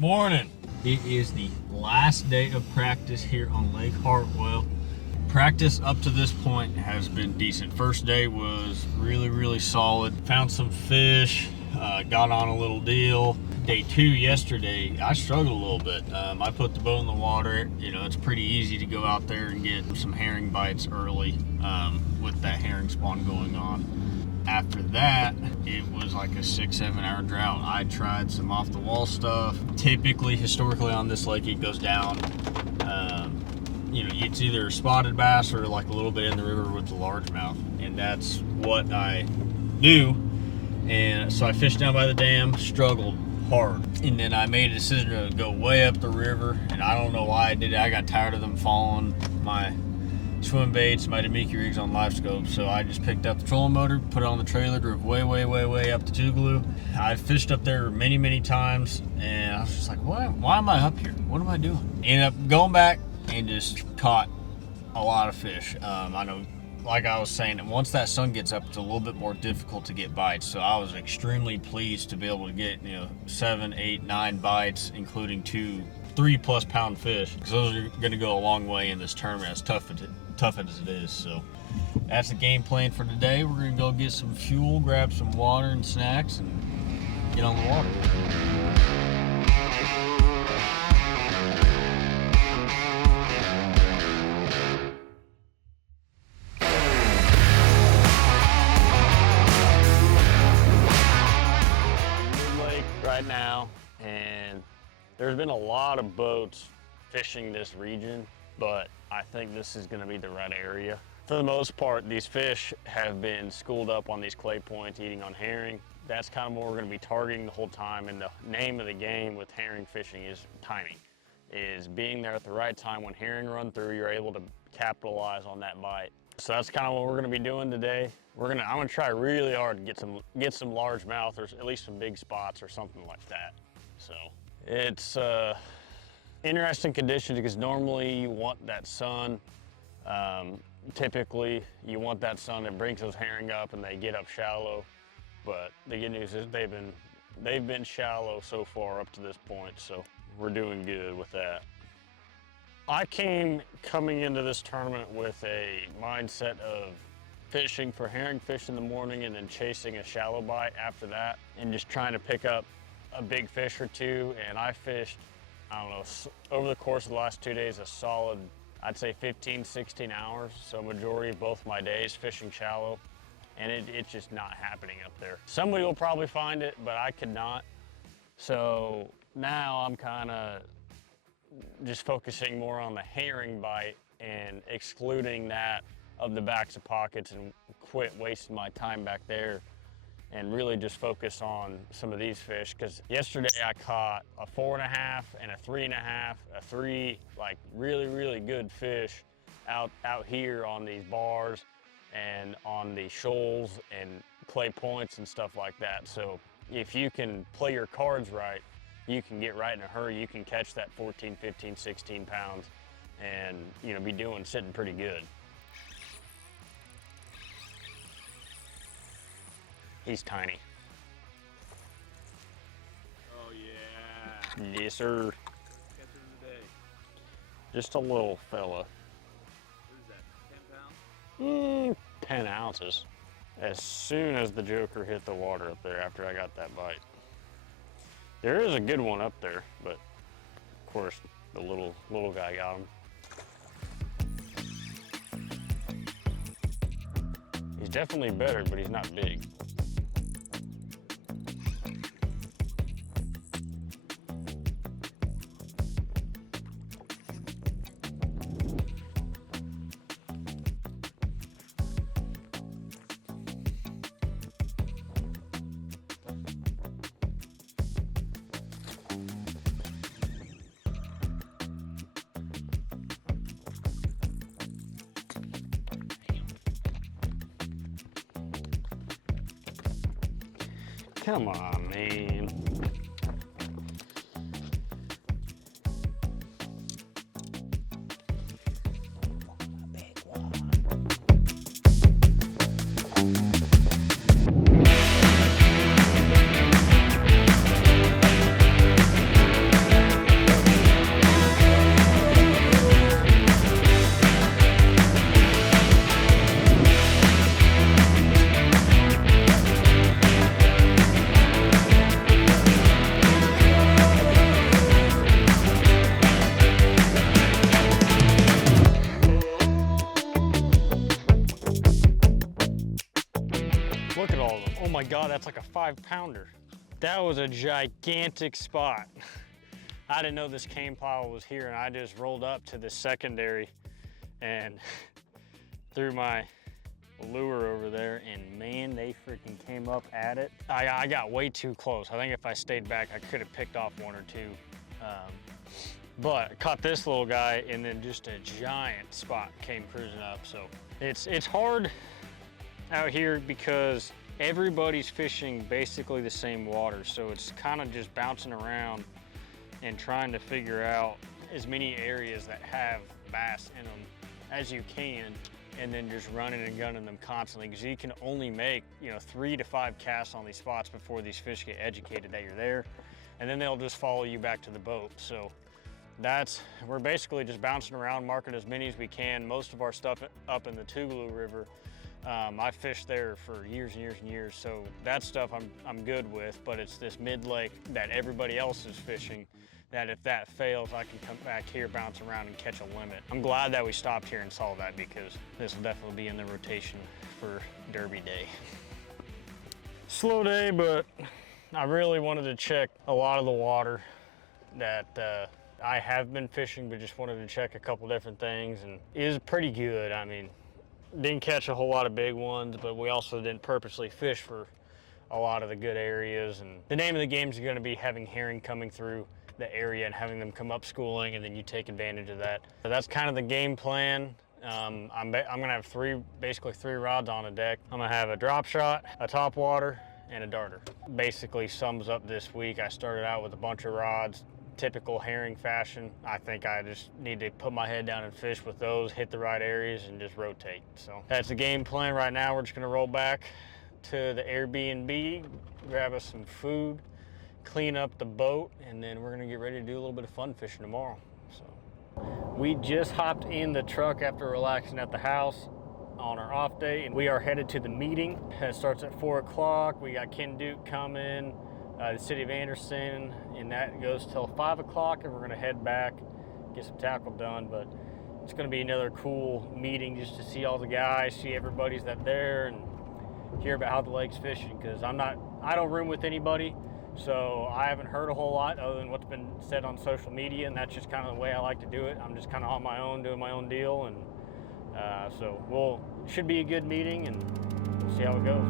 Morning. It is the last day of practice here on Lake Hartwell. Practice up to this point has been decent. First day was really solid. Found some fish, got on a little deal. Day 2 yesterday, I struggled a little bit. I put the boat in the water. You know, it's pretty easy to go out there and get some herring bites early with that herring spawn going on. After that, it was like a 6-7 hour drought. I tried some off the wall stuff. Typically, historically on this lake, it goes down. You know, it's either spotted bass or like a little bit in the river with the largemouth, and that's what I do. And so I fished down by the dam, struggled hard, and then I made a decision to go way up the river, and I don't know why I did it. I got tired of them following my swim baits, my Demiki rigs on live scope, so I just picked up the trolling motor, put it on the trailer, drove way up to Tougaloo. I fished up there many times, and I was just like, why am I up here? What am I doing? Ended up going back and just caught a lot of fish. I know, like I was saying, that once that sun gets up, it's a little bit more difficult to get bites, so I was extremely pleased to be able to get, 7, 8, 9 bites, including 2 3+ pound fish, because those are going to go a long way in this tournament, as tough as it is. So that's the game plan for today. We're going to go get some fuel, grab some water and snacks, and get on the water. Lake right now, and there's been a lot of boats fishing this region, but I think this is going to be the right area. For the most part, these fish have been schooled up on these clay points, eating on herring. That's kind of what we're going to be targeting the whole time, and the name of the game with herring fishing is timing, is being there at the right time. When herring run through, you're able to capitalize on that bite. So that's kind of what we're going to be doing today. I'm going to try really hard to get some largemouth, or at least some big spots or something like that. So it's interesting conditions, because normally you want that sun. Typically you want that sun that brings those herring up and they get up shallow, but the good news is they've been shallow so far up to this point, so we're doing good with that. I came coming into this tournament with a mindset of fishing for herring fish in the morning and then chasing a shallow bite after that, and just trying to pick up a big fish or two. And I fished, I don't know, over the course of the last 2 days, a solid, I'd say 15, 16 hours. So majority of both my days fishing shallow, and it's just not happening up there. Somebody will probably find it, but I could not. So now I'm kind of just focusing more on the herring bite and excluding that of the backs of pockets, and quit wasting my time back there, and really just focus on some of these fish. Because yesterday I caught a 4.5 and a 3.5, a 3, like really good fish out here on these bars and on the shoals and clay points and stuff like that. So if you can play your cards right, you can get right in a hurry. You can catch that 14, 15, 16 pounds and be sitting pretty good. He's tiny. Oh yeah. Yes, sir. Catch him today. Just a little fella. What is that, 10 pounds? 10 ounces. As soon as the joker hit the water up there after I got that bite. There is a good one up there, but of course the little guy got him. He's definitely better, but he's not big. Come on, man. Oh my God, that's like a 5-pounder. That was a gigantic spot. I didn't know this cane pile was here, and I just rolled up to the secondary and threw my lure over there, and man, they freaking came up at it. I got way too close. I think if I stayed back, I could have picked off one or two. But I caught this little guy, and then just a giant spot came cruising up. So it's hard out here because everybody's fishing basically the same water. So it's kind of just bouncing around and trying to figure out as many areas that have bass in them as you can, and then just running and gunning them constantly, because you can only make 3 to 5 casts on these spots before these fish get educated that you're there, and then they'll just follow you back to the boat. So we're basically just bouncing around, marking as many as we can. Most of our stuff up in the Tougaloo River, I fished there for years and years and years, so that stuff I'm good with, but it's this mid-lake that everybody else is fishing that if that fails, I can come back here, bounce around, and catch a limit. I'm glad that we stopped here and saw that, because this will definitely be in the rotation for Derby Day. Slow day, but I really wanted to check a lot of the water that I have been fishing, but just wanted to check a couple different things, and it was pretty good. I mean, didn't catch a whole lot of big ones, but we also didn't purposely fish for a lot of the good areas. And the name of the game is going to be having herring coming through the area and having them come up schooling, and then you take advantage of that. So that's kind of the game plan. I'm gonna have basically three rods on a deck. I'm gonna have a drop shot, a top water, and a darter. Basically sums up this week. I started out with a bunch of rods, typical herring fashion. I think I just need to put my head down and fish with those, hit the right areas, and just rotate. So that's the game plan right now. We're just gonna roll back to the Airbnb, grab us some food, clean up the boat, and then we're gonna get ready to do a little bit of fun fishing tomorrow. So we just hopped in the truck after relaxing at the house on our off day, and we are headed to the meeting. It starts at 4 o'clock. We got Ken Duke coming, the city of Anderson, and that goes till 5 o'clock, and we're gonna head back, get some tackle done. But it's gonna be another cool meeting just to see all the guys, see everybody's that there, and hear about how the lake's fishing, because I don't room with anybody, so I haven't heard a whole lot other than what's been said on social media, and that's just kind of the way I like to do it. I'm just kind of on my own, doing my own deal, and so should be a good meeting, and we'll see how it goes.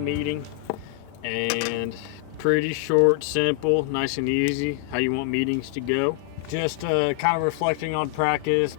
Meeting, and pretty short, simple, nice and easy, how you want meetings to go. Just kind of reflecting on practice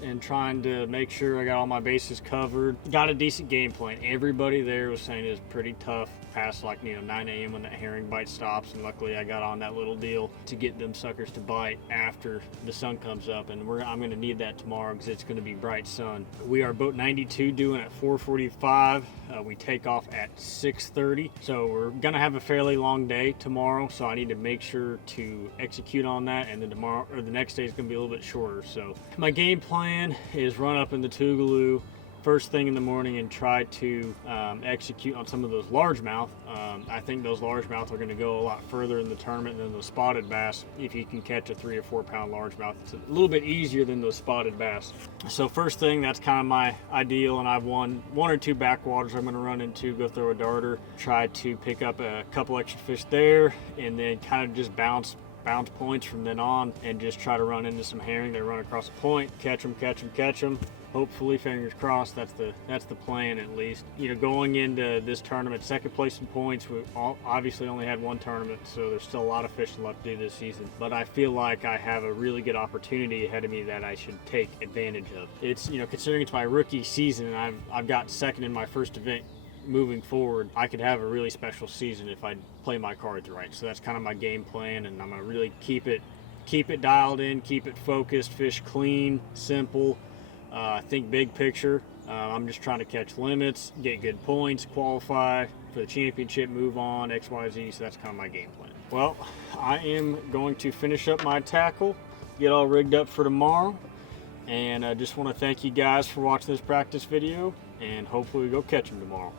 and trying to make sure I got all my bases covered. Got a decent game plan. Everybody there was saying it was pretty tough past 9 a.m. when that herring bite stops, and luckily I got on that little deal to get them suckers to bite after the sun comes up, and I'm going to need that tomorrow because it's going to be bright sun. We are boat 92 doing at 4:45. We take off at 6:30, so we're going to have a fairly long day tomorrow, so I need to make sure to execute on that, and then tomorrow or the next day is going to be a little bit shorter. So my game plan is run up in the Tougaloo first thing in the morning and try to execute on some of those largemouth. I think those largemouth are going to go a lot further in the tournament than the spotted bass. If you can catch a 3 or 4 pound largemouth, it's a little bit easier than those spotted bass. So first thing, that's kind of my ideal, and I've one or two backwaters I'm going to run into, go throw a darter, try to pick up a couple extra fish there, and then kind of just bounce points from then on, and just try to run into some herring. They run across a point, catch them. Hopefully, fingers crossed, that's the plan at least. Going into this tournament, second place in points, we obviously only had one tournament, so there's still a lot of fishing left to do this season. But I feel like I have a really good opportunity ahead of me that I should take advantage of. It's, considering it's my rookie season and I've got second in my first event, moving forward, I could have a really special season if I play my cards right. So that's kind of my game plan, and I'm gonna really keep it dialed in, keep it focused, fish clean, simple. Think big picture. I'm just trying to catch limits, get good points, qualify for the championship, move on, XYZ. So that's kind of my game plan. Well, I am going to finish up my tackle, get all rigged up for tomorrow. And I just want to thank you guys for watching this practice video, and hopefully we go catch them tomorrow.